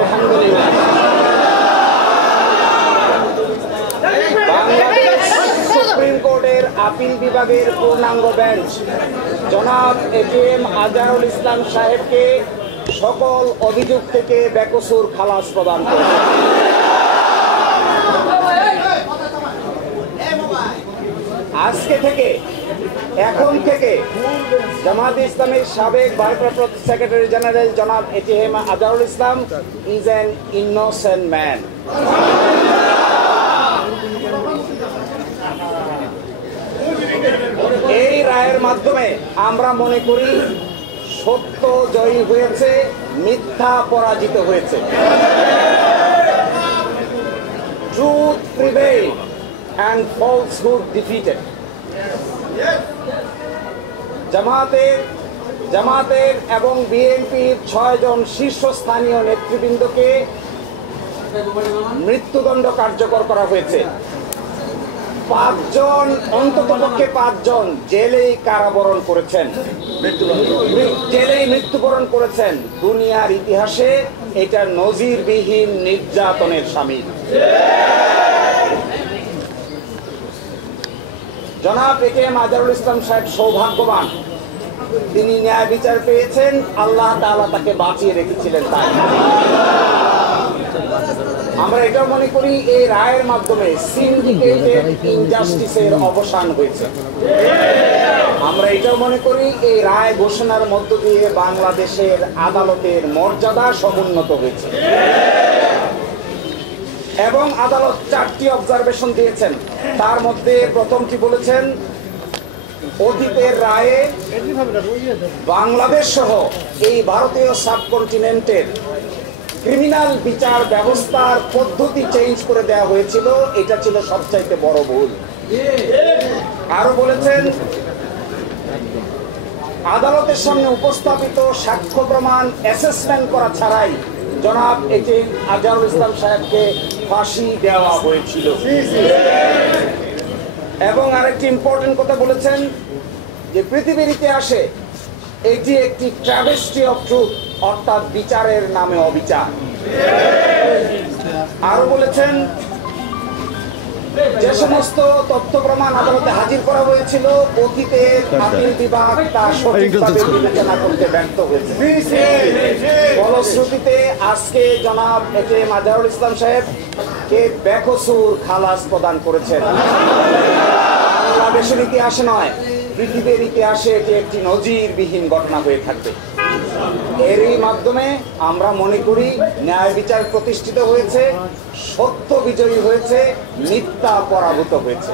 আলহামদুলিল্লাহ। বাংলাদেশ সুপ্রিম কোর্টের আপিল বিভাগের পূর্ণাঙ্গ বেঞ্চ জনাব এটিএম আজহারুল ইসলাম সাহেবকে সকল অভিযোগ থেকে বেকসুর খালাস প্রদান করেছে। আজকে থেকে, এখন থেকে জামায়াত ইসলামের সাবেক ভারপ্রাপ্ত সেক্রেটারি জেনারেল জনাব ATM Azharul Islam is an innocent man. এই রায়ের মাধ্যমে আমরা মনে করি সত্য জয়ী হয়েছে, মিথ্যা পরাজিত হয়েছে। Truth prevailed and falsehood defeated. জামাতের এবং বিএনপির 6 জন শীর্ষস্থানীয় নেতৃবৃন্দকে মৃত্যুদণ্ড কার্যকর করা হয়েছে। 5 জন, অন্ততপক্ষে 5 জন জেলেই কারাবরণ করেছেন, জেলেই মৃত্যুবরণ করেছেন। দুনিয়ার ইতিহাসে এটা নজিরবিহীন নির্যাতনের শামিল। জনাব এটিএম আজহারুল ইসলাম সাহেব সৌভাগ্যবান, তিনি ন্যায় বিচার পেয়েছেন, আল্লাহ তাআলা তাকে বাঁচিয়ে রেখেছিলেন। তাই আমরা এটাও মনে করি এই রায়ের মাধ্যমে সিন্ডিকেটেড ইনজাস্টিসের অবসান হয়েছে। আমরা এটাও মনে করি এই রায় ঘোষণার মধ্য দিয়ে বাংলাদেশের আদালতের মর্যাদা সমুন্নত হয়েছে। এবং আদালত 4টি অবজারভেশন দিয়েছেন। তার মধ্যে প্রথমটি বলেছেন, অতীতের রায়ে বাংলাদেশ সহ এই ভারতীয় সাবকন্টিনেন্টের ক্রিমিনাল বিচার ব্যবস্থার পদ্ধতি চেঞ্জ করে দেওয়া হয়েছিল, এটা ছিল সবচাইতে বড় ভুল। আরো বলেছেন, আদালতের সামনে উপস্থাপিত সাক্ষ্য প্রমাণ অ্যাসেসমেন্ট করা ছাড়াই জনাব এটিএম আজহারুল ইসলাম সাহেবকে ফাঁসি দেওয়া হয়েছিল। এবং আরেকটি ইম্পর্টেন্ট কথা বলেছেন যে পৃথিবীর ইতিহাসে এটি একটি ট্র্যাভেস্টি অফ ট্রুথ, অর্থাৎ বিচারের নামে অবিচার। আরো বলেছেন, যে সমস্ত তথ্য প্রমাণ আদালতে হাজির করা হয়েছিল অতীতের আপিল বিভাগ তা সঠিকভাবে বিবেচনা করতে ব্যর্থ হয়েছে। ফলশ্রুতিতে আজকে জনাব এটিএম আজহারুল ইসলাম সাহেবকে বেকসুর খালাস প্রদান করেছেন। বাংলাদেশের ইতিহাসে নয়, পৃথিবীর ইতিহাসে এটি একটি নজিরবিহীন ঘটনা হয়ে থাকবে। এরই মাধ্যমে আমরা মনে করি ন্যায় বিচার প্রতিষ্ঠিত হয়েছে, সত্য বিজয়ী হয়েছে, মিথ্যা পরাভূত হয়েছে।